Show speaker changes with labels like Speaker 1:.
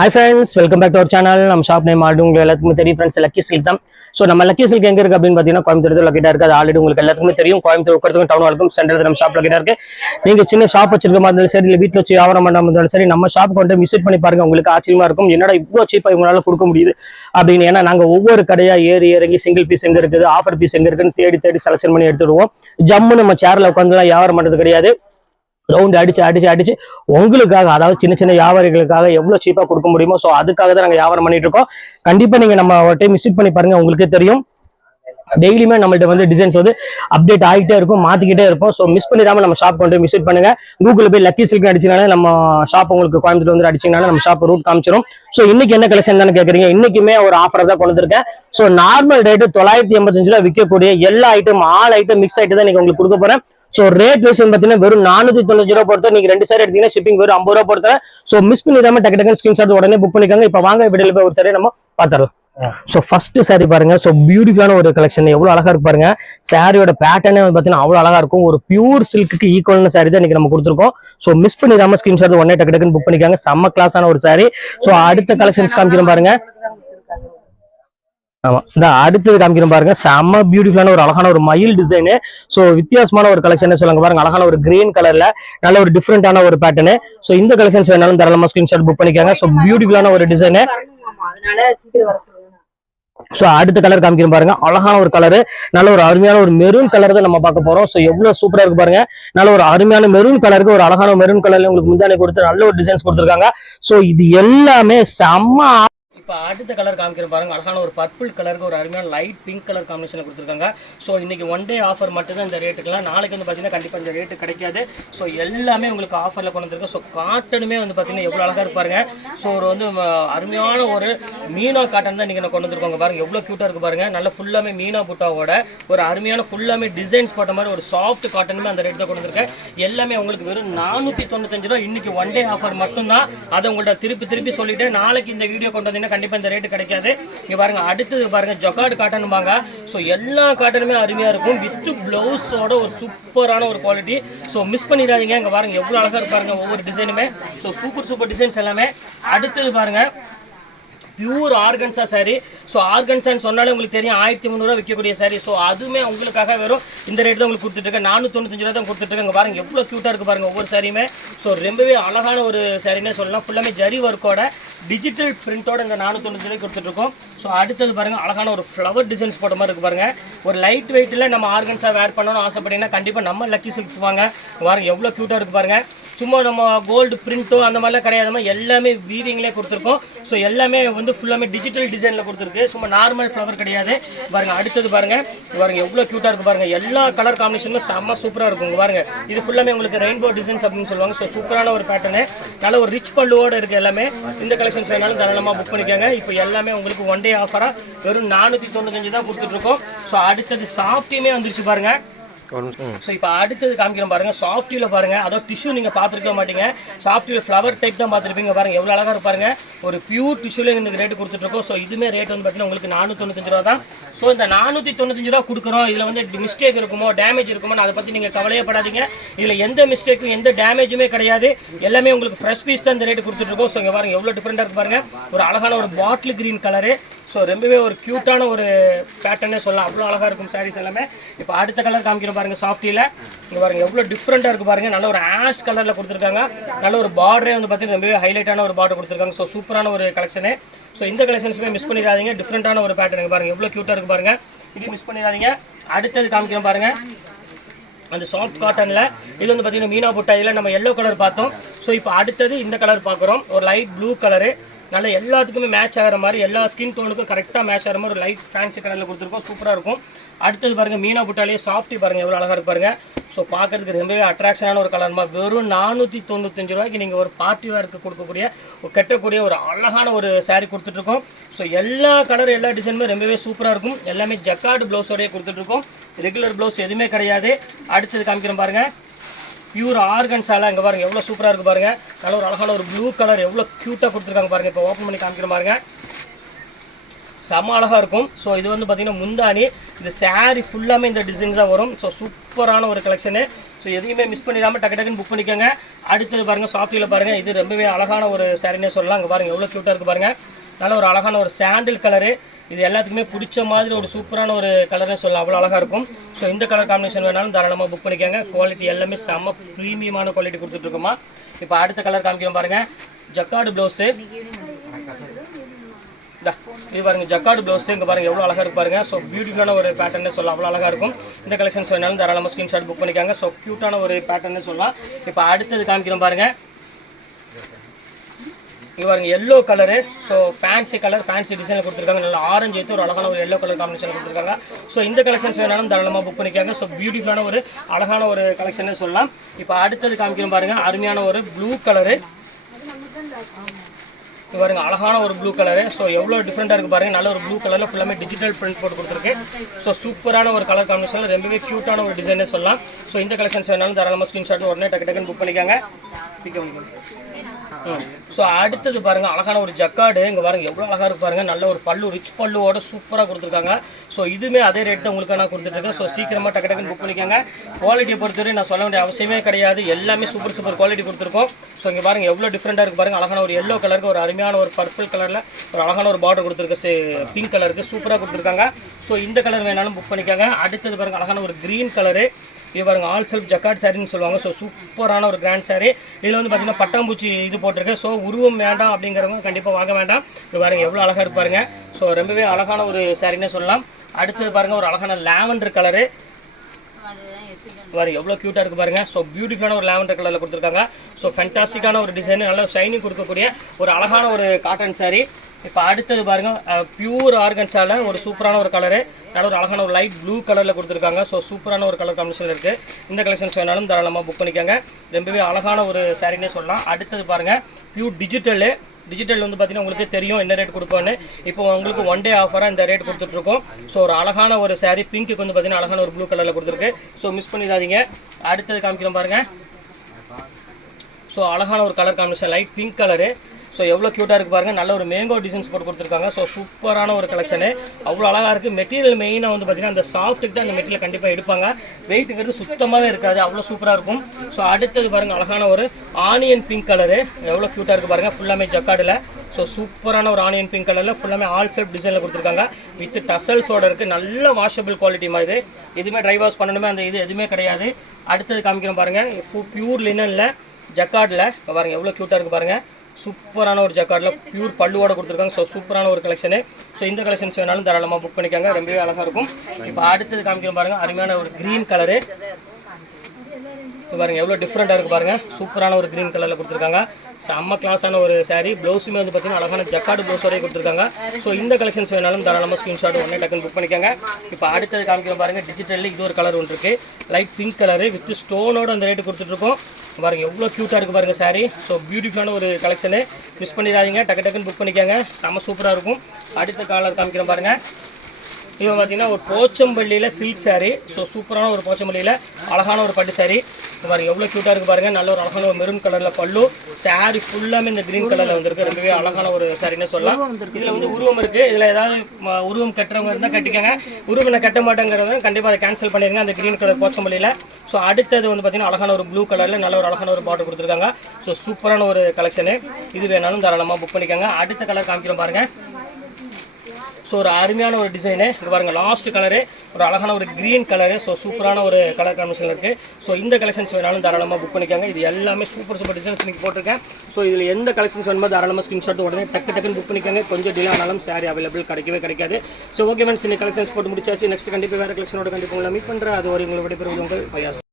Speaker 1: Hi friends welcome back to our channel நம்ம shop name ஆடு உங்களுக்கு எல்லாத்துக்குமே தெரியும் ஃப்ரெண்ட்ஸ் லக்கி சில்க் தான். ஸோ நம்ம லக்கி சில்க் எங்க இருக்கு அப்படின்னு பார்த்தீங்கன்னா கோயம்புத்தூர் லொக்கேட்டாக இருக்குது அது ஆல்ரெடி உங்களுக்கு எல்லாத்துக்குமே தெரியும். கோயம்புத்தூர் உட்கிறதுக்கும் டவுன் இருக்கும் சென்டர் நம்ம ஷாப் லொக்கேட்டாக இருக்குது நீங்கள் சின்ன ஷாப் வச்சிருக்க மாதிரி இருந்தாலும் சரி இல்லை வீட்டில் வச்சு வியாபாரம் பண்ண இருந்தாலும் சரி நம்ம ஷாப் வந்து விசிட் பண்ணி பாருங்க. உங்களுக்கு ஆச்சரியமாக இருக்கும். என்னடா இவ்வளோ சீப்பாக இவங்களால கொடுக்க முடியுது அப்படின்னு. ஏன்னா நாங்கள் ஒவ்வொரு கடையாக ஏறி இறங்கி சிங்கிள் பீஸ் எங்கே இருக்குது ஆஃபர் பீஸ் எங்கே இருக்குன்னு தேடி தேடி செலெக்ஷன் பண்ணி எடுத்துடுவோம். ஜம்மு நம்ம சேர்ல உட்காந்துலாம் வியாபாரம் பண்ணுறது கிடையாது. ரவுண்ட் அடிச்சு அடிச்சு அடிச்சு உங்களுக்காக அதாவது சின்ன சின்ன வியாபாரிகளுக்காக எவ்வளவு சீப்பா கொடுக்க முடியுமோ ஸோ அதுக்காக தான் நாங்க வியாபாரம் பண்ணிட்டு இருக்கோம். கண்டிப்பா நீங்க நம்ம ஒரு டைம் விசிட் பண்ணி பாருங்க உங்களுக்கே தெரியும். டெய்லியுமே நம்மள்ட்ட வந்து டிசைன்ஸ் வந்து அப்டேட் ஆகிட்டே இருக்கும் மாத்திக்கிட்டே இருக்கும் ஸோ மிஸ் பண்ணிடாம நம்ம ஷாப் கொண்டு விசிட் பண்ணுங்க. கூகுள் போய் லக்கி சில்க் அடிச்சினாலே நம்ம ஷாப் உங்களுக்கு கோயம்புத்தூர் வந்து அடிச்சீங்கனால நம்ம ஷாப் ரூட் காமிச்சிரும். ஸோ இன்னைக்கு என்ன கலெக்ஷன் தானே கேட்குறீங்க இன்னைக்குமே ஒரு ஆஃபர் தான் கொண்டு வந்திருக்கேன். ஸோ நார்மல் ரேட்டு தொள்ளாயிரத்தி எண்பத்தஞ்சு ரூபா விற்கக்கூடிய எல்லா ஐட்டம் ஆல் ஐட்டம் மிக்ஸ் ஆகிட்டு தான் இன்னைக்கு உங்களுக்கு கொடுக்க போறேன். ஸோ ரேட் வைஸ் பார்த்தீங்கன்னா வெறும் நானூத்தி தொண்ணூறு ரூபா பொறுத்த நீங்க ரெண்டு சாரி எடுத்தீங்கன்னா ஷிப்பிங் வெறும் ஐம்பது ரூபா பொறுத்த. ஸோ மிஸ் பண்ணிடாம டக்கு டக்குன்னு ஸ்கிரீன்ஷாட் உடனே புக் பண்ணிக்கோங்க. இப்போ வாங்க வீடியோல போய் ஒரு சாரி நம்ம பார்த்துடலாம். ஸோ ஃபர்ஸ்ட் saree பாருங்க. ஸோ பியூட்டிஃபுல்லான ஒரு கலெக்ஷன் எவ்வளவு அழகா இருக்கு பாருங்க. சாரியோட பேட்டர்னே வந்து பார்த்தீங்கன்னா அவ்வளவு அழகா இருக்கும். ஒரு பியூர் சில்க்கு ஈக்குவலான saree தான் இன்னைக்கு நம்ம கொடுத்துருக்கோம். ஸோ மிஸ் பண்ணிடாம ஸ்கிரீன்ஷாட் உடனே டக்கு டக்குன்னு புக் பண்ணிக்காங்க. செம்ம கிளாஸான ஒரு saree. ஸோ அடுத்த கலெக்ஷன்ஸ் காமிக்கிறோம் பாருங்க. ஆமா. இந்த அடுத்தது காமிக்கிறோம் பாருங்க. செம்ம பியூட்டிஃபுல்லான ஒரு அழகான ஒரு மயில் டிசைனு ஸோ வித்தியாசமான ஒரு கலெக்ஷன் சொல்லுங்க பாருங்க. அழகான ஒரு கிரீன் கலர்ல நல்ல ஒரு டிஃப்ரெண்டான ஒரு பேட்டர்னு ஸோ இந்த கலெக்ஷன்ஸ் வேணாலும் தாராளமா ஸ்கிரீன்ஷாட் புக் பண்ணிக்காங்க. ஸோ பியூட்டிஃபுல்லான ஒரு டிசைனு ஸோ அடுத்த கலர் காமிக்கிறோம் பாருங்க. அழகான ஒரு கலரு நல்ல ஒரு அருமையான ஒரு மெரூன் கலர் தான் நம்ம பார்க்க போறோம். ஸோ எவ்வளவு சூப்பரா இருக்கு பாருங்க. நல்ல ஒரு அருமையான மெரூன் கலருக்கு ஒரு அழகான மெரூன் கலர்ல உங்களுக்கு முந்தானை கொடுத்து நல்ல ஒரு டிசைன்ஸ் கொடுத்துருக்காங்க. ஸோ இது எல்லாமே செம்ம இப்போ அடுத்த கலர் காமிக்கிறோம் பாருங்க. அழகான ஒரு பர்பிள் கலருக்கு ஒரு அருமையான லைட் பிங்க் கலர் காம்பினேஷன் கொடுத்துருக்காங்க. ஸோ இன்றைக்கி ஒன் டே ஆஃபர் மட்டும்தான் இந்த ரேட்டுக்குலாம் நாளைக்கு வந்து பார்த்தீங்கன்னா கண்டிப்பாக இந்த ரேட்டு கிடைக்காது. ஸோ எல்லாமே உங்களுக்கு ஆஃபரில் கொண்டு வந்துருக்கோம். ஸோ காட்டனுமே வந்து பார்த்தீங்கன்னா எவ்வளோ அழகாக இருப்பாருங்க ஸோ ஒரு வந்து அருமையான ஒரு மீனா காட்டன் தான் நீங்கள் கொண்டு வந்துருக்கோங்க பாருங்கள் எவ்வளோ க்யூட்டாக இருக்குது பாருங்கள் நல்லா ஃபுல்லாமே மீனா புட்டாவோட ஒரு அருமையான ஃபுல்லாமே டிசைன்ஸ் போட்ட மாதிரி ஒரு சாஃப்ட் காட்டனுமே அந்த ரேட் தான் கொண்டு வந்திருக்கேன். எல்லாமே உங்களுக்கு வெறும் நானூற்றி தொண்ணூத்தஞ்சு ரூபா இன்றைக்கி ஒன் டே ஆஃபர் மட்டும்தான். அதை உங்கள்கிட்ட திருப்பி திருப்பி சொல்லிவிட்டு நாளைக்கு இந்த வீடியோ கொண்டு வந்தீங்கன்னா கண்டிப்பாக இந்த ரேட்டு கிடைக்காது. இங்கே பாருங்கள் அடுத்தது பாருங்கள் ஜொக்காடு காட்டனுபாங்க ஸோ எல்லா காட்டனுமே அருமையாக இருக்கும். வித்து ப்ளவுஸோட ஒரு சூப்பரான ஒரு குவாலிட்டி ஸோ மிஸ் பண்ணிடாதீங்க. இங்க பாருங்க எவ்வளோ அழகாக இருப்பாருங்க ஒவ்வொரு டிசைனுமே ஸோ சூப்பர் சூப்பர் டிசைன்ஸ் எல்லாமே. அடுத்தது பாருங்கள் பியூர் ஆர்கன்ஸா சாரி ஸோ ஆர்கன்ஸான்னு சொன்னாலே உங்களுக்கு தெரியும் ஆயிரத்தி முந்நூறுவா விற்கக்கூடிய சாரி ஸோ அதுவுமே உங்களுக்காக வெறும் இந்த ரேட் தான் உங்களுக்கு கொடுத்துட்ருக்கேன் நானூற்றி தொண்ணூத்தஞ்சு ரூபா தான் கொடுத்துட்ருக்கேன் இங்க பாருங்க எவ்வளோ க்யூட்டாக இருக்கு பாருங்க ஒவ்வொரு சாரியுமே ஸோ ரொம்பவே அழகான ஒரு சாரினே சொல்லலாம். ஃபுல்லாமே ஜரி ஒர்க்கோட டிஜிட்டல் பிரிண்டோட இந்த நானூற்றி தொண்ணூறு ரூபாய் கொடுத்துட்ருக்கோம் ஸோ அடுத்தது பாருங்க அழகான ஒரு ஃப்ளவர் டிசைன்ஸ் போட்ட மாதிரி இருக்கு பாருங்க. ஒரு லைட் வெயிட்டில் நம்ம ஆர்கன்ஸாக வேர் பண்ணணும்னு ஆசைப்பட்டீங்கன்னா கண்டிப்பாக நம்ம லக்கி சில்க்ஸ் வாங்க. பாருங்க எவ்வளோ க்யூட்டாக இருக்கு பாருங்க. சும்மா நம்ம கோல்டு பிரிண்ட்டோ அந்த மாதிரிலாம் கிடையாதுமா எல்லாமே வீவிங்லேயே கொடுத்துருக்கோம். ஸோ எல்லாமே வந்து ஃபுல்லாமே டிஜிட்டல் டிசைனில் கொடுத்துருக்கு. சும்மா நார்மல் ஃப்ளவர் கிடையாது. பாருங்கள் அடுத்தது பாருங்க. பாருங்கள் எவ்வளோ க்யூட்டாக இருக்குது பாருங்கள் எல்லா கலர் காம்பினேஷனும் செம்ம சூப்பராக இருக்கும். பாருங்கள் இது ஃபுல்லாமே உங்களுக்கு ரெயின்போ டிசைன்ஸ் அப்படின்னு சொல்லுவாங்க. ஸோ சூப்பரான ஒரு பேட்டர்னு நல்ல ஒரு ரிச் பல்லுவோடு இருக்குது எல்லாமே. இந்த கலெக்ஷன்ஸ் வேணாலும் தாராளமாக புக் பண்ணிக்கோங்க. இப்போ எல்லாமே உங்களுக்கு ஒன் டே ஆஃபராக வெறும் நானூற்றி தொண்ணூத்தஞ்சு தான் கொடுத்துட்ருக்கோம் ஸோ அடுத்தது சாஃப்டியுமே வந்துருச்சு பாருங்கள் ஸோ இப்போ அடுத்தது காமிக்கிறோம் பாருங்க சாஃப்டியில் பாருங்க. அதாவது டிஷ்யூ நீங்கள் பார்த்துருக்க மாட்டீங்க. சாஃப்டியில் ஃப்ளவர் டைப் தான் பார்த்துருப்பீங்க பாருங்க. எவ்வளோ அழகாக இருப்பாருங்க ஒரு பியூர் டிஷ்யூல எனக்கு ரேட் கொடுத்துட்ருக்கோம் ஸோ இதுமே ரேட் வந்து பார்த்தீங்கன்னா உங்களுக்கு நானூற்றி தொண்ணூத்தஞ்சு ரூபா தான். ஸோ இந்த நானூற்றி தொண்ணூத்தஞ்சு ரூபா கொடுக்குறோம். இதில் வந்து மிஸ்டேக் இருக்குமோ டேமேஜ் இருக்குமோ அதை பற்றி நீங்கள் கவலையே படாதீங்க. இதில் எந்த மிஸ்டேக்கும் எந்த டேமேஜுமே கிடையாது. எல்லாமே உங்களுக்கு ஃப்ரெஷ் பீஸ் தான் இந்த ரேட் கொடுத்துட்ருக்கோம் ஸோ இங்கே பாருங்க எவ்வளோ டிஃப்ரெண்ட்டாக இருக்கு பாருங்க. ஒரு அழகான ஒரு பாட்டில் கிரீன் கலரு ஸோ ரொம்பவே ஒரு க்யூட்டான ஒரு பேட்டர்னே சொல்லலாம். அவ்வளோ அழகாக இருக்கும் சாரீஸ் எல்லாமே. இப்போ அடுத்த கலர் காமிக்கிறோம் பாருங்க சாஃப்டியில் இங்கே பாருங்க எவ்வளோ டிஃப்ரெண்ட்டாக இருக்குது பாருங்க. நல்ல ஒரு ஆஷ் கலரில் கொடுத்துருக்காங்க. நல்ல ஒரு பார்டரே வந்து பார்த்தீங்கன்னா ரொம்பவே ஹைலைட்டான ஒரு பார்டர் கொடுத்துருக்காங்க. ஸோ சூப்பரான ஒரு கலெக்ஷனு ஸோ இந்த கலெக்ஷன்ஸுமே மிஸ் பண்ணிடாதீங்க. டிஃப்ரெண்ட்டான ஒரு பேட்டர்னுங்க பாருங்க. எவ்வளோ க்யூட்டாக இருக்குது பாருங்க. இது மிஸ் பண்ணிடாதீங்க. அடுத்தது காமிக்கிறோம் பாருங்க. அந்த சாஃப்ட் காட்டனில் இது வந்து பார்த்தீங்கன்னா மீனா புட்டா இதில் நம்ம எல்லோ கலர் பார்த்தோம். ஸோ இப்போ அடுத்தது இந்த கலர் பார்க்குறோம். ஒரு லைட் ப்ளூ கலரு நல்ல எல்லாத்துக்குமே மேட்ச் ஆகிற மாதிரி எல்லா ஸ்கின் டோனுக்கும் கரெக்டாக மேட்ச் ஆகிற மாதிரி ஒரு லைட் ஃபேன்சி கலரில் கொடுத்துருக்கோம். சூப்பராக இருக்கும். அடுத்தது பாருங்கள் மீனா புட்டாலே சாஃப்டி பாருங்கள் எவ்வளோ அழகாக இருக்கு பாருங்கள் ஸோ பார்க்கறதுக்கு ரொம்பவே அட்ராக்ஷனான ஒரு கலர்மா வெறும் நானூற்றி தொண்ணூத்தஞ்சு ரூபாய்க்கு நீங்கள் ஒரு பார்ட்டி வேர்க்கு கொடுக்கக்கூடிய ஒரு கட்டக்கூடிய ஒரு அழகான ஒரு சாரீ கொடுத்துட்ருக்கோம் ஸோ எல்லா கலர் எல்லா டிசைனுமே ரொம்பவே சூப்பராக இருக்கும். எல்லாமே ஜக்கார்டு ப்ளவுஸோடய கொடுத்துட்ருக்கோம் ரெகுலர் ப்ளவுஸ் எதுவுமே கிடையாது. அடுத்தது காமிக்கிறோம் பாருங்கள் பியூர் ஆர்கன்ஸால இங்கே பாருங்கள் எவ்வளோ சூப்பராக இருக்குது பாருங்கள் நல்ல ஒரு அழகான ஒரு ப்ளூ கலர் எவ்வளோ க்யூட்டாக கொடுத்துருக்காங்க பாருங்கள் இப்போ ஓப்பன் பண்ணி காமிக்கிற பாருங்க. செம அழகாக இருக்கும். ஸோ இது வந்து பார்த்திங்கன்னா முந்தானி இந்த சாரீ ஃபுல்லாமே இந்த டிசைன்ஸ் தான் வரும். ஸோ சூப்பரான ஒரு கலெக்ஷனு ஸோ எதையுமே மிஸ் பண்ணிடாமல் டக்கு டக்குன்னு புக் பண்ணிக்கோங்க. அடுத்தது பாருங்க சாஃப்டியில் பாருங்கள் இது ரொம்பவே அழகான ஒரு சாரினே சொல்லலாம். அங்கே பாருங்கள் எவ்வளோ க்யூட்டாக இருக்கு பாருங்கள் நல்ல ஒரு அழகான ஒரு சாண்டில் கலரு இது எல்லாத்துக்குமே பிடிச்ச மாதிரி ஒரு சூப்பரான ஒரு கலர்னு சொல்லலாம். அவ்வளோ அழகாக இருக்கும். ஸோ இந்த கலர் காம்பினேஷன் வேணாலும் தாராளமாக புக் பண்ணிக்கோங்க. குவாலிட்டி எல்லாமே செம்ம ப்ரீமியமான குவாலிட்டி கொடுத்துட்ருக்கோமா இப்போ அடுத்த கலர் காமிக்கிறோம் பாருங்கள் ஜக்கார்டு ப்ளவுஸு இந்த இது பாருங்க ஜக்காடு ப்ளவுஸ் இங்கே பாருங்க எவ்வளோ அழகாக இருப்பாருங்க ஸோ பியூட்டிஃபுல்லான ஒரு பேட்டர்னே சொல்லலாம். அவ்வளோ அழகாக இருக்கும். இந்த கலெக்ஷன்ஸ் வேணாலும் தாராளமாக ஸ்க்ரீன்ஷாட் புக் பண்ணிக்காங்க. ஸோ க்யூட்டான ஒரு பேட்டர்னே சொல்லலாம். இப்போ அடுத்தது காமிக்கிறோம் பாருங்க. இங்க பாருங்க yellow colour so fancy colour fancy டிசைனில் கொடுத்துருக்காங்க. நல்லா ஆரஞ்சு எடுத்து ஒரு அழகான ஒரு எல்லோ கலர் காம்பினேஷன் கொடுத்துருக்காங்க. ஸோ இந்த கலெக்ஷன்ஸ் வேணாலும் தாராளமாக புக் பண்ணிக்காங்க. ஸோ பியூட்டிஃபுல்லான ஒரு அழகான ஒரு கலெக்ஷனே சொல்லலாம். இப்போ அடுத்தது காமிக்கிறோம் பாருங்க. அருமையான ஒரு ப்ளூ கலரு இது பாருங்க அழகான ஒரு ப்ளூ கலரு ஸோ எவ்வளோ டிஃப்ரெண்ட்டாக இருக்குது பாருங்க. நல்ல ஒரு ப்ளூ கலரில் ஃபுல்லாமே டிஜிட்டல் பிரிண்ட் போட்டு கொடுத்துருக்கு. ஸோ சூப்பரான ஒரு கலர் காம்பினேஷன் ரொம்பவே க்யூட்டான ஒரு டிசைனே சொல்லலாம். ஸோ இந்த கலெக்ஷன்ஸ் வேணாலும் தாராளமாக ஸ்க்ரீன்ஷாட் உடனே டக்கு டக்குன்னு புக் பண்ணிக்காங்க. ஸோ அடுத்தது பாருங்க அழகான ஒரு ஜக்காடு. இங்கே பாருங்க எவ்வளோ அழகாக இருக்கு பாருங்க. நல்ல ஒரு பல்லு ரிச் பல்லுவோட சூப்பராக கொடுத்துருக்காங்க. ஸோ இதுவுமே அதே ரேட் தான் உங்களுக்கு நான் கொடுத்துட்ருக்கேன் ஸோ சீக்கிரமாக டக்கு டக்குன்னு புக் பண்ணிக்கோங்க. குவாலிட்டியை பொறுத்தவரை நான் சொல்ல வேண்டிய அவசியமே கிடையாது. எல்லாமே சூப்பர் சூப்பர் குவாலிட்டி கொடுத்துருக்கோம். ஸோ இங்கே பாருங்க எவ்வளோ டிஃப்ரெண்ட்டாக இருக்கு பாருங்க. அழகான ஒரு எல்லோ கலருக்கு ஒரு அருமையான ஒரு பர்பிள் கலரில் ஒரு அழகான ஒரு பார்டர் கொடுத்துருக்கு. பிங்க் கலருக்கு சூப்பராக கொடுத்துருக்காங்க. ஸோ இந்த கலர் வேணாலும் புக் பண்ணிக்கோங்க. அடுத்தது பாருங்க அழகான ஒரு க்ரீன் கலரு இது பாருங்க ஆல் செல்ஃப் ஜக்காட் சாரின்னு சொல்லுவாங்க. ஸோ சூப்பரான ஒரு கிராண்ட் சாரி இதில் வந்து பார்த்தீங்கன்னா பட்டாம்பூச்சி இது போட்டிருக்கு. ஸோ உருவம் வேண்டாம் அப்படிங்கிறவங்க கண்டிப்பாக வாங்க வேண்டாம். இது பாருங்க எவ்வளோ அழகாக இருப்பாருங்க ஸோ ரொம்பவே அழகான ஒரு சாரின்னு சொல்லலாம். அடுத்தது பாருங்கள் ஒரு அழகான லேவண்டர் கலரு பாருங்க எவ்வளோ க்யூட்டாக இருக்குது பாருங்க. ஸோ பியூட்டிஃபுல்லான ஒரு லேவண்டர் கலரில் கொடுத்துருக்காங்க. ஸோ ஃபென்டாஸ்டிக்கான ஒரு டிசைன் நல்ல ஷைனிங் கொடுக்கக்கூடிய ஒரு அழகான ஒரு காட்டன் சாரீ இப்போ அடுத்தது பாருங்க பியூர் ஆர்கன்ஸால ஒரு சூப்பரான ஒரு கலரு நல்ல ஒரு அழகான ஒரு லைட் ப்ளூ கலரில் கொடுத்துருக்காங்க. ஸோ சூப்பரான ஒரு கலர் காம்பினேஷன் இருக்குது இந்த கலெக்ஷன்ஸ் வேணாலும் தாராளமாக புக் பண்ணிக்கோங்க. ரொம்பவே அழகான ஒரு சாரின்னே சொல்லலாம். அடுத்தது பாருங்கள் பியூர் டிஜிட்டலு டிஜிட்டல் வந்து பார்த்தீங்கன்னா உங்களுக்கு தெரியும் என்ன ரேட் கொடுப்போன்னு இப்போ உங்களுக்கு ஒன் டே ஆஃபராக இந்த ரேட் கொடுத்துட்ருக்கோம். ஸோ ஒரு அழகான ஒரு saree பிங்க்கு வந்து பார்த்தீங்கன்னா அழகான ஒரு ப்ளூ கலரில் கொடுத்துருக்கு. ஸோ மிஸ் பண்ணிடாதீங்க. அடுத்தது காமிக்கிறோம் பாருங்கள் ஸோ அழகான ஒரு colour combination light pink colour so எவ்வளோ க்யூட்டாக இருக்குது பாருங்கள் நல்ல ஒரு மேங்கோ டிசைன்ஸ் போட்டு கொடுத்துருக்காங்க. ஸோ சூப்பரான ஒரு கலெக்ஷனு அவ்வளோ அழகாக இருக்குது மெட்டீரியல் மெயினாக வந்து பார்த்தீங்கன்னா அந்த சாஃப்ட்டுக்கு தான் அந்த மெட்டீரியல் கண்டிப்பாக எடுப்பாங்க. வெயிட்டுங்கிறது சுத்தமாகவே இருக்காது. அவ்வளோ சூப்பராக இருக்கும். ஸோ அடுத்தது பாருங்கள் அழகான ஒரு ஆனியன் பிங்க் கலரு எவ்வளோ க்யூட்டாக இருக்குது பாருங்கள் ஃபுல்லாமே ஜக்காடில். ஸோ சூப்பரான ஒரு ஆனியன் பிங்க் கலரில் ஃபுல்லாமே ஆல் செல்ஃப் டிசைனில் கொடுத்துருக்காங்க. வித் டசல்ஸோட இருக்குது நல்ல வாஷபிள் குவாலிட்டி மாதிரி இது. எதுவுமே ட்ரை வாஷ் பண்ணணுமே அந்த இது எதுவுமே கிடையாது. அடுத்தது காமிக்கிறோம் பாருங்கள் ஃபு பியூர் லினனில் ஜக்கார்டில் பாருங்கள் எவ்வளோ க்யூட்டாக இருக்குது பாருங்கள் சூப்பரான ஒரு ஜக்கார்டில் பியூர் பல்லுவோட கொடுத்துருக்காங்க. ஸோ சூப்பரான ஒரு கலெக்ஷனு ஸோ இந்த கலெக்ஷன்ஸ் வேணாலும் தாராளமாக புக் பண்ணிக்காங்க. ரொம்பவே அழகாக இருக்கும். இப்போ அடுத்தது காமிக்கிற பாருங்கள் அருமையான ஒரு க்ரீன் கலரு இப்போ பாருங்க எவ்வளோ டிஃப்ரெண்ட்டாக இருக்குது பாருங்கள் சூப்பரான ஒரு க்ரீன் கலரில் கொடுத்துருக்காங்க. செம்ம கிளாஸான ஒரு சாரீ ப்ளவுஸுமே வந்து பார்த்தீங்கன்னா அழகான ஜக்காடு ப்ளவுஸோடய கொடுத்துருக்காங்க. ஸோ இந்த கலெக்ஷன்ஸ் வேணாலும் தாராளமாக ஸ்க்ரீன்ஷாட் ஒன்றே டக்குன்னு புக் பண்ணிக்கோங்க. இப்போ அடுத்தது காமிக்கிற பாருங்கள் டிஜிட்டலில் இது ஒரு கலர் ஒன்று இருக்குது லைட் பிங்க் கலரு வித் ஸ்டோனோட அந்த ரேட்டு கொடுத்துட்ருக்கோம் பாருங்க எவ்வளோ க்யூட்டாக இருக்குது பாருங்க saree. ஸோ பியூட்டிஃபுல்லான ஒரு கலெக்ஷனு மிஸ் பண்ணிடாதீங்க. டக்கு டக்குன்னு புக் பண்ணிக்கோங்க. செம்ம சூப்பராக இருக்கும். அடுத்த கலர் காமிக்கிறோம் பாருங்க. இவன் பார்த்தீங்கன்னா ஒரு போச்சம்பள்ளியில் சில்க் saree. ஸோ சூப்பரான ஒரு போச்சம்பள்ளியில் அழகான ஒரு பட்டு saree. இது பாருங்க எவ்வளோ க்யூட்டாக இருக்குது பாருங்க. நல்ல ஒரு அழகான ஒரு மெரூன் கலரில் பல்லு. Saree ஃபுல்லாமே இந்த க்ரீன் கலரில் வந்திருக்கு. ரொம்பவே அழகான ஒரு சாரின்னு சொல்லலாம். இதில் வந்து உருவம் இருக்குது இதில் ஏதாவது உருவம் கட்டுறவங்க இருந்தால் கட்டிக்கங்க. உருவம் நான் கட்ட மாட்டேங்கிறத கண்டிப்பாக அதை கேன்சல் பண்ணிடுங்க. அந்த க்ரீன் கலர் போச்சம்பள்ளியில். ஸோ அடுத்தது வந்து பார்த்தீங்கன்னா அழகான ஒரு ப்ளூ கலரில் நல்ல ஒரு அழகான ஒரு பார்டர் கொடுத்துருக்காங்க. ஸோ சூப்பரான ஒரு கலெக்ஷனு இது வேணாலும் தாராளமாக புக் பண்ணிக்கோங்க. அடுத்த கலர் காமிக்கிறோம் பாருங்க. ஸோ ஒரு அருமையான ஒரு டிசைனு இங்கே பாருங்கள் லாஸ்ட் கலரு ஒரு அழகான ஒரு க்ரீன் கலரு ஸோ சூப்பரான ஒரு கலர் காம்பினேஷன் இருக்குது ஸோ இந்த கலெக்ஷன்ஸ் வேணாலும் தாராளமாக புக் பண்ணிக்காங்க. இது எல்லாமே சூப்பர் சூப்பர் டிசைன்ஸ் நீங்கள் போட்டிருக்கேன். ஸோ இதில் எந்த கலெக்ஷன்ஸ் வேணுமோ தாராளமாக ஸ்க்ரீன்ஷாட் உடனே டக்கு டக்குன்னு புக் பண்ணிக்காங்க. கொஞ்சம் டிலே ஆனாலும் சாரி அவைலபிள் கிடைக்கவே கிடைக்காது. ஸோ ஓகே மேம் இந்த கலெக்ஷன்ஸ் போட்டு முடிச்சாச்சு. நெக்ஸ்ட் கண்டிப்பாக வேறு கலெக்ஷனோட கண்டிப்பாக உங்களை மீட் பண்ணுறேன் அது ஒரு உங்களை விடைபெறுவது உங்கள் பயாஸ்.